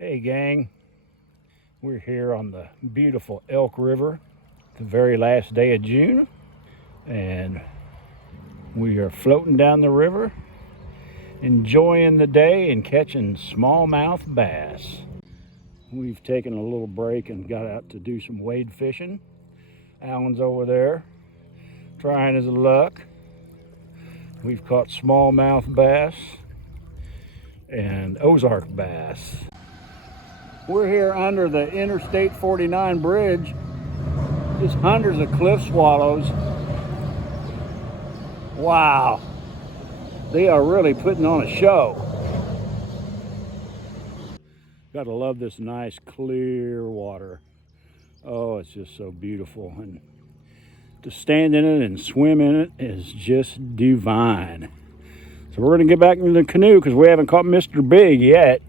Hey gang, we're here on the beautiful Elk River, the very last day of June, and we are floating down the river, enjoying the day and catching smallmouth bass. We've taken a little break and got out to do some wade fishing. Alan's over there trying his luck. We've caught smallmouth bass and Ozark bass. We're here under the Interstate 49 bridge. Just hundreds of cliff swallows. Wow, they are really putting on a show. Gotta love this nice clear water. Oh, it's just so beautiful, and to stand in it and swim in it is just divine. So we're gonna get back into the canoe because we haven't caught Mr. Big yet.